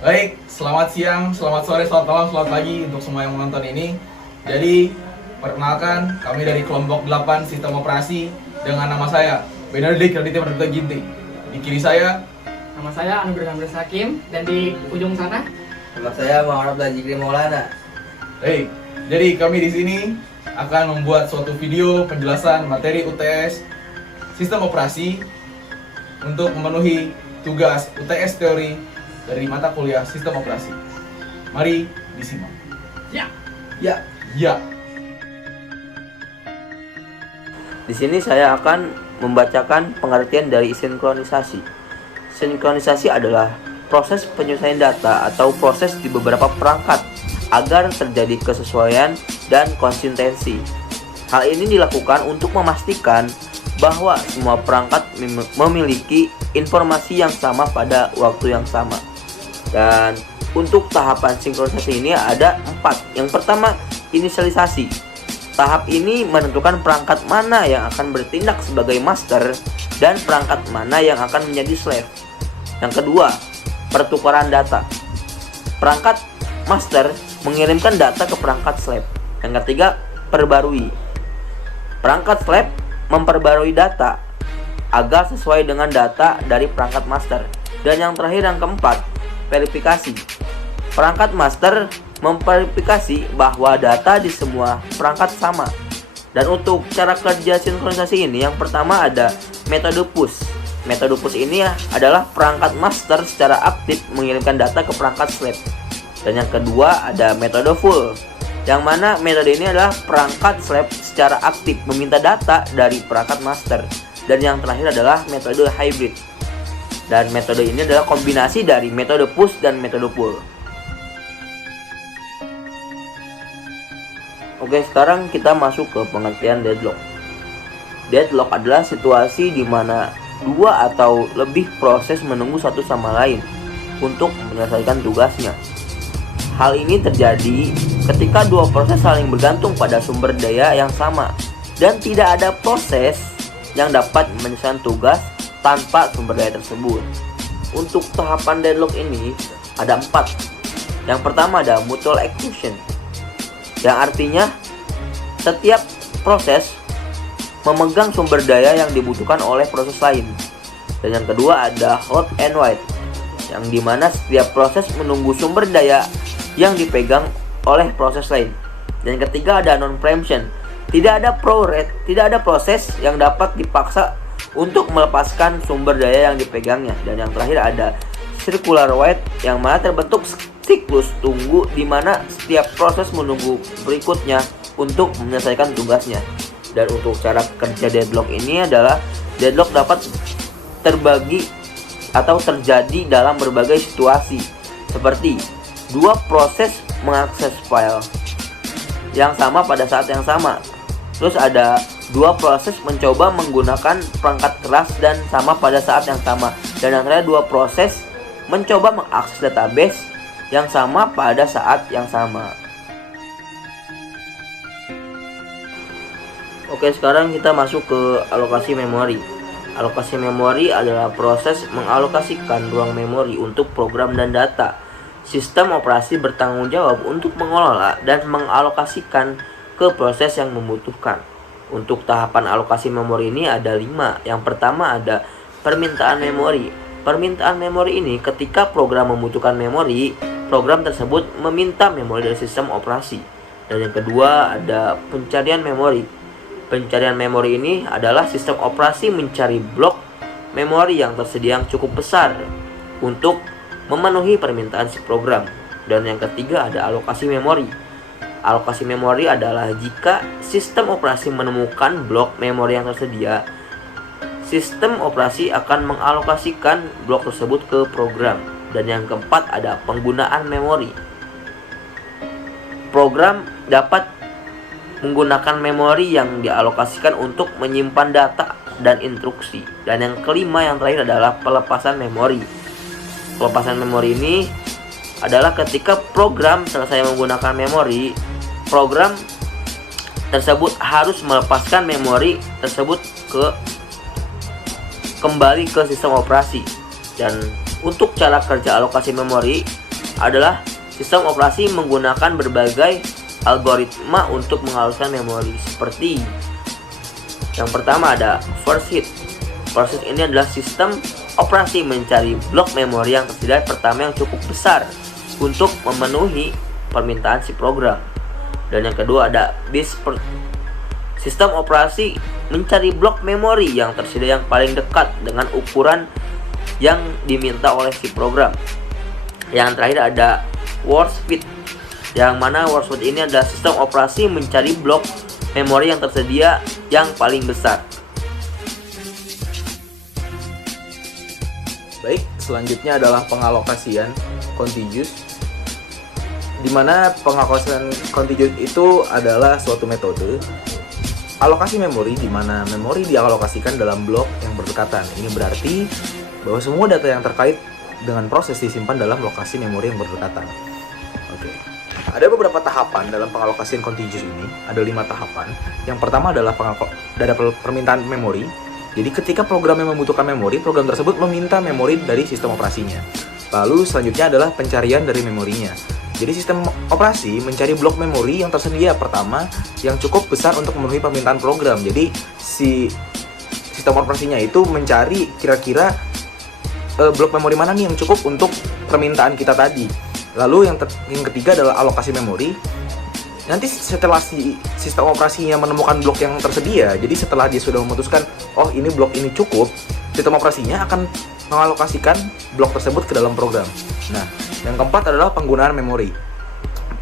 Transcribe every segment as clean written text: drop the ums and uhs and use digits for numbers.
Baik, selamat siang, selamat sore, selamat malam, selamat pagi untuk semua yang menonton ini. Jadi, perkenalkan kami dari kelompok 8 Sistem Operasi dengan nama saya Benedict Raditya Pradipta Ginting. Di kiri saya, Nama saya Anugerah Hamzah Hakim, dan di ujung sana Nama saya Muhammad Abdul Jikri Maulana. baik. Jadi kami di sini akan membuat suatu video penjelasan materi UTS Sistem Operasi untuk memenuhi tugas UTS teori dari mata kuliah Sistem Operasi. Mari disimak. ya. Ya, Ya. Di sini saya akan membacakan pengertian dari sinkronisasi. Sinkronisasi adalah proses penyelesaian data atau proses di beberapa perangkat agar terjadi kesesuaian dan konsistensi. Hal ini dilakukan untuk memastikan bahwa semua perangkat memiliki informasi yang sama pada waktu yang sama. Dan untuk tahapan sinkronisasi ini ada 4. Yang pertama, inisialisasi. Tahap ini menentukan perangkat mana yang akan bertindak sebagai master dan perangkat mana yang akan menjadi slave. Yang kedua, pertukaran data. Perangkat master mengirimkan data ke perangkat slave. Yang ketiga, perbarui. Perangkat slave memperbarui data agar sesuai dengan data dari perangkat master. Dan yang terakhir, yang keempat, verifikasi. Perangkat master memverifikasi bahwa data di semua perangkat sama. Dan untuk cara kerja sinkronisasi ini, yang pertama ada metode push. Metode push ini adalah perangkat master secara aktif mengirimkan data ke perangkat slave. Dan yang kedua ada metode full, yang mana metode ini adalah perangkat slave secara aktif meminta data dari perangkat master. Dan yang terakhir adalah metode hybrid. Dan metode ini adalah kombinasi dari metode push dan metode pull. Oke, sekarang kita masuk ke pengertian deadlock. Deadlock adalah situasi di mana dua atau lebih proses menunggu satu sama lain untuk menyelesaikan tugasnya. Hal ini terjadi ketika dua proses saling bergantung pada sumber daya yang sama dan tidak ada proses yang dapat menyelesaikan tugas tanpa sumber daya tersebut. Untuk tahapan deadlock ini ada 4. Yang pertama ada mutual exclusion, yang artinya setiap proses memegang sumber daya yang dibutuhkan oleh proses lain. Dan yang kedua ada hot and wait, yang dimana setiap proses menunggu sumber daya yang dipegang oleh proses lain. Dan yang ketiga ada non preemption, tidak ada proses yang dapat dipaksa untuk melepaskan sumber daya yang dipegangnya. Dan yang terakhir ada circular wait, yang mana terbentuk siklus tunggu di mana setiap proses menunggu berikutnya untuk menyelesaikan tugasnya. Dan untuk cara kerja deadlock ini adalah deadlock dapat terbagi atau terjadi dalam berbagai situasi, seperti dua proses mengakses file yang sama pada saat yang sama. Terus ada dua proses mencoba menggunakan perangkat keras dan sama pada saat yang sama. Dan yang terakhir, dua proses mencoba mengakses database yang sama pada saat yang sama. Oke, sekarang kita masuk ke alokasi memori. Alokasi memori adalah proses mengalokasikan ruang memori untuk program dan data. Sistem operasi bertanggung jawab untuk mengelola dan mengalokasikan ke proses yang membutuhkan. Untuk tahapan alokasi memori ini ada 5. Yang pertama ada permintaan memori. Permintaan memori ini ketika program membutuhkan memori, program tersebut meminta memori dari sistem operasi. Dan yang kedua ada pencarian memori. Pencarian memori ini adalah sistem operasi mencari blok memori yang tersedia yang cukup besar untuk memenuhi permintaan si program. Dan yang ketiga ada alokasi memori. Alokasi memori adalah jika sistem operasi menemukan blok memori yang tersedia, sistem operasi akan mengalokasikan blok tersebut ke program. Dan yang keempat ada penggunaan memori. Program dapat menggunakan memori yang dialokasikan untuk menyimpan data dan instruksi. Dan yang kelima, yang terakhir adalah pelepasan memori. Pelepasan memori ini adalah ketika program selesai menggunakan memori, program tersebut harus melepaskan memori tersebut kembali ke sistem operasi. Dan untuk cara kerja alokasi memori adalah sistem operasi menggunakan berbagai algoritma untuk menghaluskan memori. Seperti yang pertama ada first hit. First hit ini adalah sistem operasi mencari blok memori yang tersedia pertama yang cukup besar untuk memenuhi permintaan si program. Dan yang kedua ada disperse. Sistem operasi mencari blok memori yang tersedia yang paling dekat dengan ukuran yang diminta oleh si program. Yang terakhir ada worst fit, yang mana worst fit ini adalah sistem operasi mencari blok memori yang tersedia yang paling besar. Baik, selanjutnya adalah pengalokasian contiguous, di mana pengalokasian contiguous itu adalah suatu metode alokasi memori di mana memori dialokasikan dalam blok yang berdekatan. Ini berarti bahwa semua data yang terkait dengan proses disimpan dalam lokasi memori yang berdekatan. Oke. Ada beberapa tahapan dalam pengalokasian contiguous ini. Ada 5 tahapan. Yang pertama adalah permintaan memori. Jadi ketika program yang membutuhkan memori, program tersebut meminta memori dari sistem operasinya. Lalu selanjutnya adalah pencarian dari memorinya. Jadi sistem operasi mencari blok memori yang tersedia pertama yang cukup besar untuk memenuhi permintaan program. Jadi si sistem operasinya itu mencari kira-kira blok memori mana nih yang cukup untuk permintaan kita tadi. Lalu yang ketiga adalah alokasi memori. Nanti setelah si sistem operasinya menemukan blok yang tersedia, jadi setelah dia sudah memutuskan, oh ini blok ini cukup, sistem operasinya akan mengalokasikan blok tersebut ke dalam program. Nah, yang keempat adalah penggunaan memori.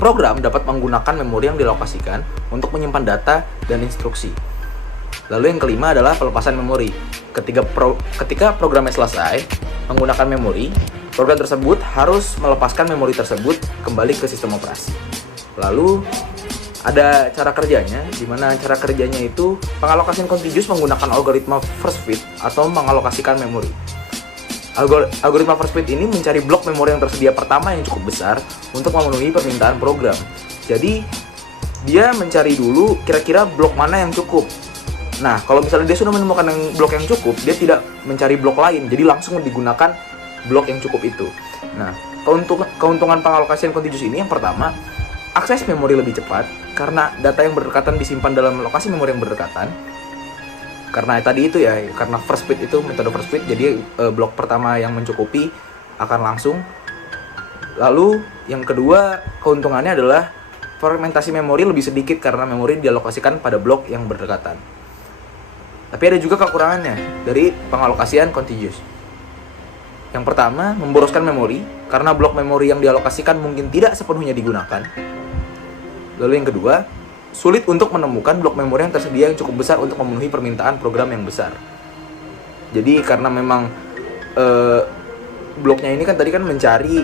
Program dapat menggunakan memori yang dilokasikan untuk menyimpan data dan instruksi. Lalu yang kelima adalah pelepasan memori. Ketika programnya selesai menggunakan memori, program tersebut harus melepaskan memori tersebut kembali ke sistem operasi. Lalu ada cara kerjanya, di mana cara kerjanya itu pengalokasian contiguous menggunakan algoritma first fit atau mengalokasikan memori. Algoritma first fit ini mencari blok memori yang tersedia pertama yang cukup besar untuk memenuhi permintaan program. Jadi dia mencari dulu kira-kira blok mana yang cukup. Nah, kalau misalnya dia sudah menemukan blok yang cukup, dia tidak mencari blok lain, jadi langsung digunakan blok yang cukup itu. Nah, keuntungan pengalokasian contiguous ini yang pertama, akses memori lebih cepat karena data yang berdekatan disimpan dalam lokasi memori yang berdekatan. Karena tadi itu ya, karena first fit itu metode first fit, jadi blok pertama yang mencukupi akan langsung. Lalu yang kedua, keuntungannya adalah fragmentasi memori lebih sedikit karena memori dialokasikan pada blok yang berdekatan. Tapi ada juga kekurangannya dari pengalokasian contiguous. Yang pertama, memboroskan memori karena blok memori yang dialokasikan mungkin tidak sepenuhnya digunakan. Lalu yang kedua, sulit untuk menemukan blok memori yang tersedia yang cukup besar untuk memenuhi permintaan program yang besar. Jadi karena memang bloknya ini kan tadi kan mencari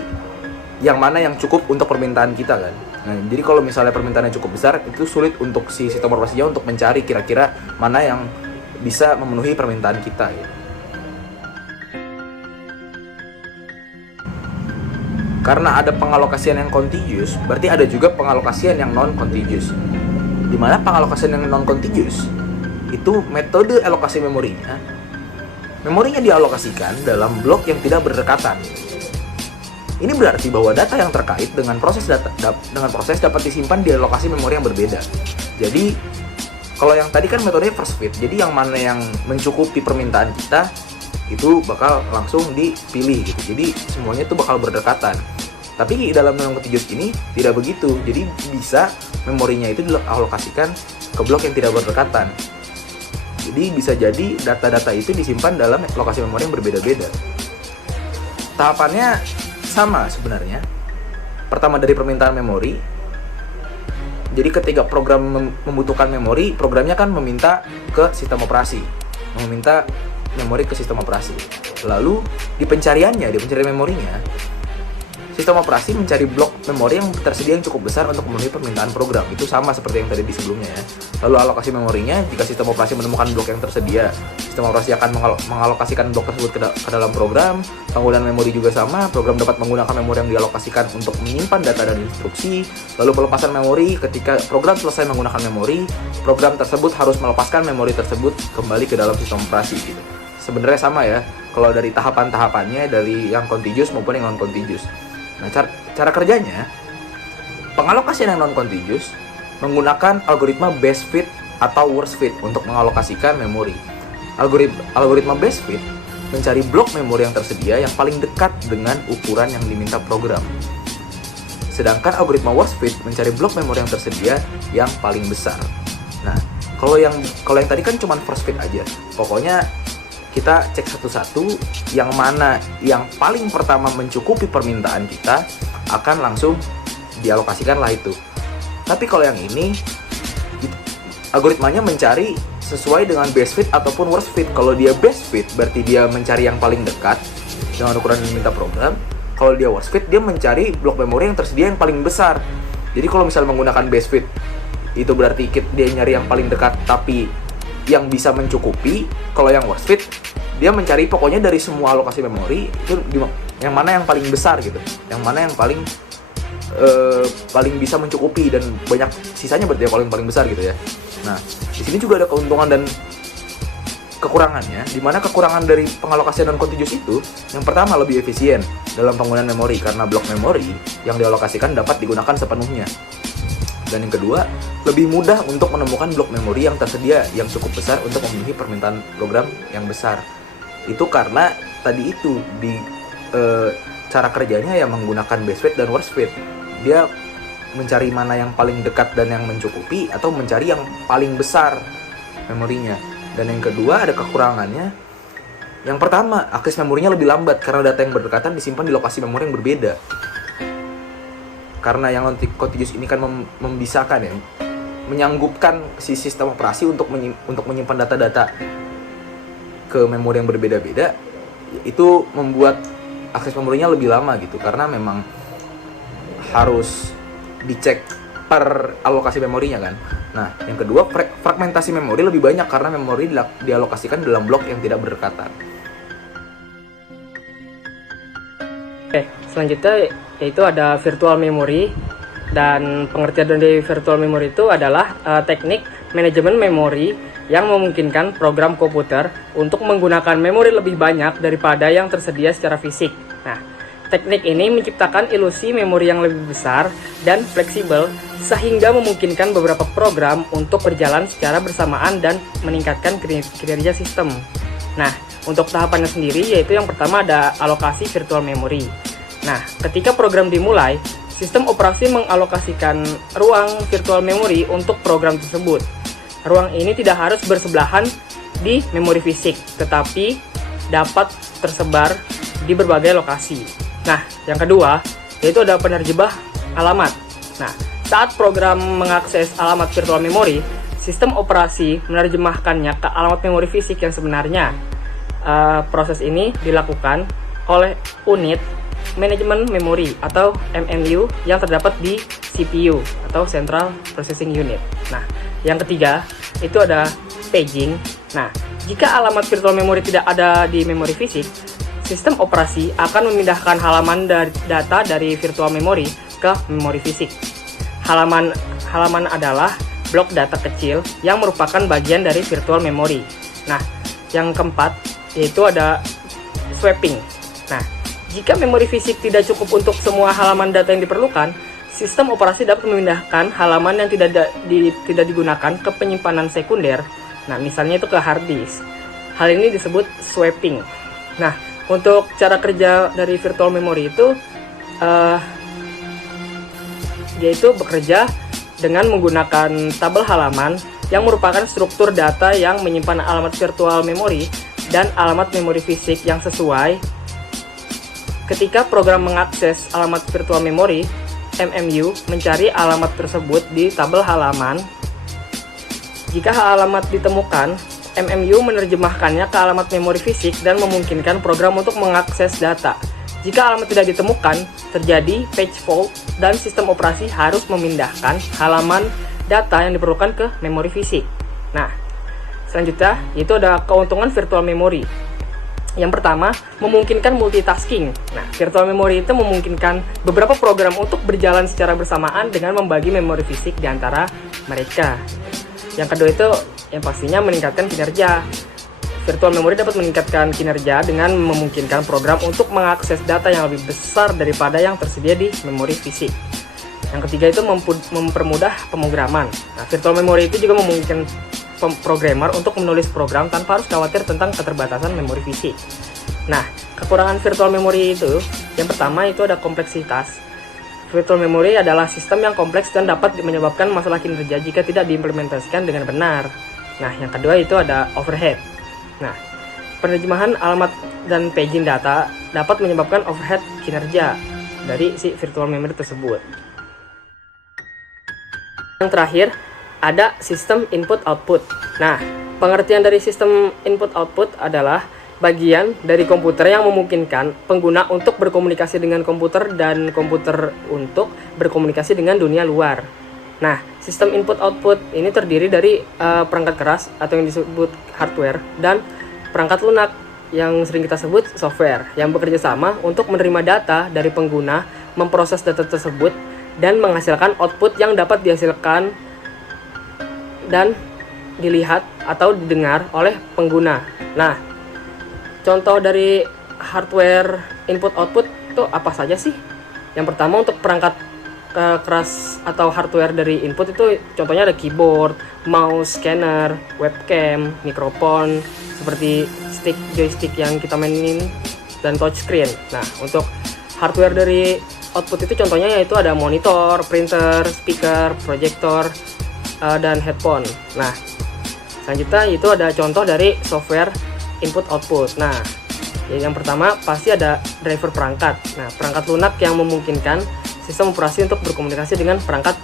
yang mana yang cukup untuk permintaan kita kan. Nah, jadi kalau misalnya permintaannya cukup besar, itu sulit untuk si sistem operasinya untuk mencari kira-kira mana yang bisa memenuhi permintaan kita gitu. Karena ada pengalokasian yang contiguous, berarti ada juga pengalokasian yang non-contiguous. Di mana pengalokasian yang non-contiguous itu metode alokasi memorinya dialokasikan dalam blok yang tidak berdekatan. Ini berarti bahwa data yang terkait dengan proses dapat disimpan di lokasi memori yang berbeda. Jadi kalau yang tadi kan metode first fit, jadi yang mana yang mencukupi permintaan kita itu bakal langsung dipilih gitu. Jadi semuanya itu bakal berdekatan. Tapi dalam non-contiguous ini tidak begitu. Jadi bisa memorinya itu dialokasikan ke blok yang tidak berdekatan. Jadi bisa jadi data-data itu disimpan dalam lokasi memori yang berbeda-beda. Tahapannya sama sebenarnya. Pertama dari permintaan memori. Jadi ketika program membutuhkan memori, programnya kan meminta ke sistem operasi, meminta memori ke sistem operasi. Lalu di pencarian memorinya, sistem operasi mencari blok memori yang tersedia yang cukup besar untuk memenuhi permintaan program. Itu sama seperti yang tadi di sebelumnya ya. Lalu alokasi memorinya, jika sistem operasi menemukan blok yang tersedia, sistem operasi akan mengalokasikan blok tersebut ke dalam program. Penggunaan memori juga sama, program dapat menggunakan memori yang dialokasikan untuk menyimpan data dan instruksi. Lalu pelepasan memori, ketika program selesai menggunakan memori, program tersebut harus melepaskan memori tersebut kembali ke dalam sistem operasi gitu. Sebenarnya sama ya, kalau dari tahapan-tahapannya dari yang contiguous maupun yang non-contiguous. Nah, cara kerjanya, pengalokasian yang non-contiguous menggunakan algoritma best fit atau worst fit untuk mengalokasikan memori. Algoritma best fit mencari blok memori yang tersedia yang paling dekat dengan ukuran yang diminta program. Sedangkan algoritma worst fit mencari blok memori yang tersedia yang paling besar. Nah, kalau yang tadi kan cuma first fit aja. Pokoknya kita cek satu-satu yang mana yang paling pertama mencukupi permintaan kita akan langsung dialokasikan lah itu. Tapi kalau yang ini algoritmanya mencari sesuai dengan best fit ataupun worst fit. Kalau dia best fit berarti dia mencari yang paling dekat dengan ukuran yang diminta program. Kalau dia worst fit dia mencari blok memori yang tersedia yang paling besar. Jadi kalau misalnya menggunakan best fit itu berarti dia nyari yang paling dekat tapi yang bisa mencukupi. Kalau yang worst fit dia mencari pokoknya dari semua alokasi memori itu yang mana yang paling besar gitu, yang mana yang paling bisa mencukupi dan banyak sisanya berarti yang paling besar gitu ya. Nah, di sini juga ada keuntungan dan kekurangannya, di mana kekurangan dari pengalokasian non-contiguous itu yang pertama lebih efisien dalam penggunaan memori karena blok memori yang dialokasikan dapat digunakan sepenuhnya. Dan yang kedua, lebih mudah untuk menemukan blok memori yang tersedia yang cukup besar untuk memenuhi permintaan program yang besar. Itu karena tadi itu di cara kerjanya yang menggunakan best fit dan worst fit. Dia mencari mana yang paling dekat dan yang mencukupi atau mencari yang paling besar memorinya. Dan yang kedua ada kekurangannya. Yang pertama, akses memorinya lebih lambat karena data yang berdekatan disimpan di lokasi memori yang berbeda. Karena yang non-contiguous ini kan membisakan ya, menyanggupkan si sistem operasi untuk menyimpan data-data ke memori yang berbeda-beda. Itu membuat akses memorinya lebih lama gitu karena memang harus dicek per alokasi memorinya kan. Nah, yang kedua fragmentasi memori lebih banyak karena memori dialokasikan dalam blok yang tidak berdekatan. Oke, selanjutnya yaitu ada virtual memory, dan pengertian dari virtual memory itu adalah teknik manajemen memori yang memungkinkan program komputer untuk menggunakan memori lebih banyak daripada yang tersedia secara fisik. Nah, teknik ini menciptakan ilusi memori yang lebih besar dan fleksibel sehingga memungkinkan beberapa program untuk berjalan secara bersamaan dan meningkatkan kinerja sistem. Nah, untuk tahapannya sendiri yaitu yang pertama ada alokasi virtual memory. Nah, ketika program dimulai, sistem operasi mengalokasikan ruang virtual memory untuk program tersebut. Ruang ini tidak harus bersebelahan di memori fisik, tetapi dapat tersebar di berbagai lokasi. Nah, yang kedua, yaitu ada penerjemah alamat. Nah, saat program mengakses alamat virtual memory, sistem operasi menerjemahkannya ke alamat memori fisik yang sebenarnya. Proses ini dilakukan oleh unit manajemen memori atau MMU yang terdapat di CPU atau Central Processing Unit. Nah, yang ketiga itu ada paging. Nah, jika alamat virtual memory tidak ada di memori fisik, sistem operasi akan memindahkan halaman data dari virtual memory ke memori fisik. Halaman adalah blok data kecil yang merupakan bagian dari virtual memory. Nah, yang keempat yaitu ada swapping. Nah, jika memori fisik tidak cukup untuk semua halaman data yang diperlukan, sistem operasi dapat memindahkan halaman yang tidak digunakan ke penyimpanan sekunder. Nah, misalnya itu ke hard disk. Hal ini disebut swapping. Nah, untuk cara kerja dari virtual memory itu yaitu bekerja dengan menggunakan tabel halaman yang merupakan struktur data yang menyimpan alamat virtual memory dan alamat memori fisik yang sesuai. Ketika program mengakses alamat virtual memory, MMU mencari alamat tersebut di tabel halaman. Jika alamat ditemukan, MMU menerjemahkannya ke alamat memori fisik dan memungkinkan program untuk mengakses data. Jika alamat tidak ditemukan, terjadi page fault dan sistem operasi harus memindahkan halaman data yang diperlukan ke memori fisik. Nah, selanjutnya yaitu ada keuntungan virtual memory. Yang pertama, memungkinkan multitasking. Nah, virtual memory itu memungkinkan beberapa program untuk berjalan secara bersamaan dengan membagi memori fisik di antara mereka. Yang kedua itu yang pastinya meningkatkan kinerja. virtual memory dapat meningkatkan kinerja dengan memungkinkan program untuk mengakses data yang lebih besar daripada yang tersedia di memori fisik. Yang ketiga itu mempermudah pemrograman. Nah, virtual memory itu juga memungkinkan programmer untuk menulis program tanpa harus khawatir tentang keterbatasan memori fisik. Nah, kekurangan virtual memory itu, yang pertama itu ada kompleksitas. Virtual memory adalah sistem yang kompleks dan dapat menyebabkan masalah kinerja jika tidak diimplementasikan dengan benar. Nah, yang kedua itu ada overhead. Nah, penerjemahan alamat dan paging data dapat menyebabkan overhead kinerja dari si virtual memory tersebut. Yang terakhir, ada sistem input-output. Nah, pengertian dari sistem input-output adalah bagian dari komputer yang memungkinkan pengguna untuk berkomunikasi dengan komputer dan komputer untuk berkomunikasi dengan dunia luar. Nah, sistem input-output ini terdiri dari perangkat keras atau yang disebut hardware dan perangkat lunak yang sering kita sebut software yang bekerja sama untuk menerima data dari pengguna, memproses data tersebut, dan menghasilkan output yang dapat dihasilkan dan dilihat atau didengar oleh pengguna. Nah, contoh dari hardware input-output itu apa saja sih? Yang pertama untuk perangkat keras atau hardware dari input itu contohnya ada keyboard, mouse, scanner, webcam, mikrofon, seperti stick joystick yang kita mainin, dan touchscreen. Nah, untuk hardware dari output itu contohnya yaitu ada monitor, printer, speaker, projector, dan headphone. Nah, selanjutnya itu ada contoh dari software input-output. Nah, yang pertama pasti ada driver perangkat. Nah, perangkat lunak yang memungkinkan sistem operasi untuk berkomunikasi dengan perangkat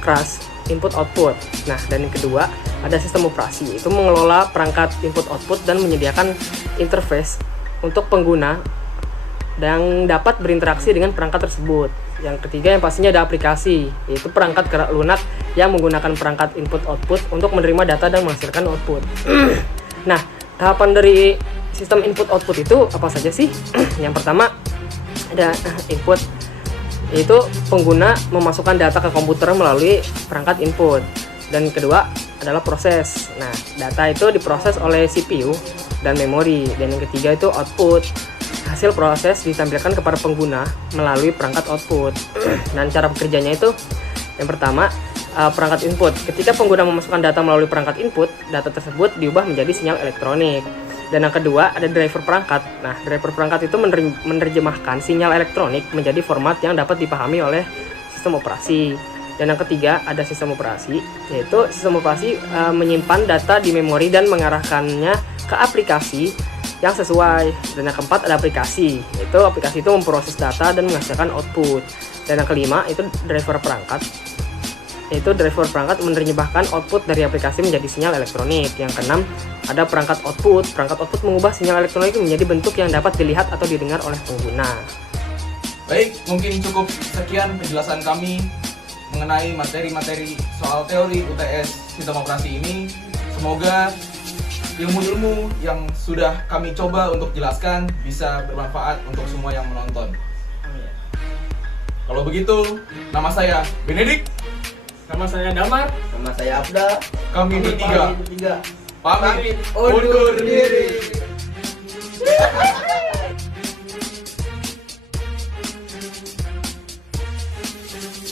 keras input-output. Nah, dan yang kedua ada sistem operasi, itu mengelola perangkat input-output dan menyediakan interface untuk pengguna yang dapat berinteraksi dengan perangkat tersebut. Yang ketiga yang pastinya ada aplikasi, yaitu perangkat lunak yang menggunakan perangkat input-output untuk menerima data dan menghasilkan output. Nah, tahapan dari sistem input-output itu apa saja sih? Yang pertama ada input, yaitu pengguna memasukkan data ke komputer melalui perangkat input. Dan kedua adalah proses. Nah, data itu diproses oleh CPU dan memori. Dan yang ketiga itu output. Hasil proses ditampilkan kepada pengguna melalui perangkat output. Dan cara bekerjanya itu yang pertama perangkat input. Ketika pengguna memasukkan data melalui perangkat input, data tersebut diubah menjadi sinyal elektronik. Dan yang kedua ada driver perangkat. Nah, driver perangkat itu menerjemahkan sinyal elektronik menjadi format yang dapat dipahami oleh sistem operasi. Dan yang ketiga ada sistem operasi, yaitu sistem operasi menyimpan data di memori dan mengarahkannya ke aplikasi yang sesuai. Dan yang keempat ada aplikasi, yaitu aplikasi itu memproses data dan menghasilkan output. Dan yang kelima itu driver perangkat, yaitu driver perangkat menerjemahkan output dari aplikasi menjadi sinyal elektronik. Yang keenam ada perangkat output. Perangkat output mengubah sinyal elektronik menjadi bentuk yang dapat dilihat atau didengar oleh pengguna. Baik, mungkin cukup sekian penjelasan kami mengenai materi-materi soal teori UTS sistem operasi ini. Semoga ilmu-ilmu yang sudah kami coba untuk jelaskan bisa bermanfaat untuk semua yang menonton. Kalau begitu, nama saya Benedik. Nama saya Damar. Nama saya Abda. Kami bertiga bertiga pamit undur undur diri.